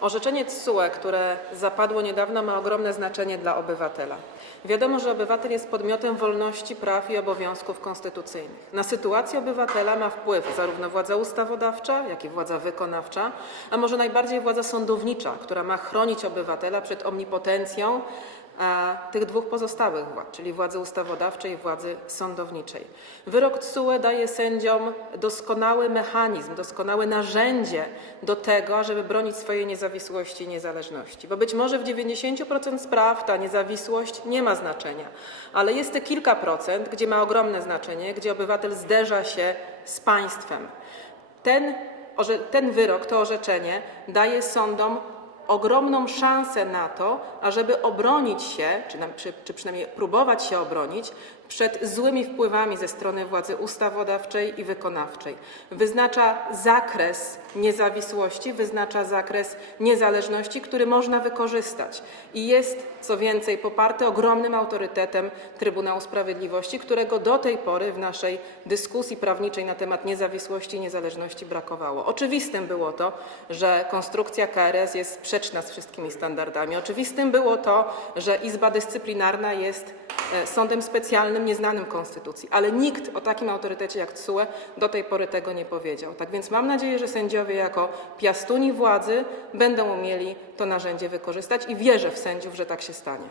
Orzeczenie TSUE, które zapadło niedawno, ma ogromne znaczenie dla obywatela. Wiadomo, że obywatel jest podmiotem wolności, praw i obowiązków konstytucyjnych. Na sytuację obywatela ma wpływ zarówno władza ustawodawcza, jak i władza wykonawcza, a może najbardziej władza sądownicza, która ma chronić obywatela przed omnipotencją tych dwóch pozostałych władz, czyli władzy ustawodawczej i władzy sądowniczej. Wyrok TSUE daje sędziom doskonały mechanizm, doskonałe narzędzie do tego, żeby bronić swojej niezawisłości i niezależności. Bo być może w 90% spraw ta niezawisłość nie ma znaczenia, ale jest te kilka procent, gdzie ma ogromne znaczenie, gdzie obywatel zderza się z państwem. Ten, ten wyrok, to orzeczenie daje sądom ogromną szansę na to, ażeby obronić się, czy, czy przynajmniej próbować się obronić przed złymi wpływami ze strony władzy ustawodawczej i wykonawczej. Wyznacza zakres niezawisłości, wyznacza zakres niezależności, który można wykorzystać. I jest, co więcej, poparty ogromnym autorytetem Trybunału Sprawiedliwości, którego do tej pory w naszej dyskusji prawniczej na temat niezawisłości i niezależności brakowało. Oczywistym było to, że konstrukcja KRS jest sprzeczna z wszystkimi standardami. Oczywistym było to, że Izba Dyscyplinarna jest sądem specjalnym, nieznanym konstytucji, ale nikt o takim autorytecie jak TSUE do tej pory tego nie powiedział. Tak więc mam nadzieję, że sędziowie jako piastuni władzy będą umieli to narzędzie wykorzystać i wierzę w sędziów, że tak się stanie.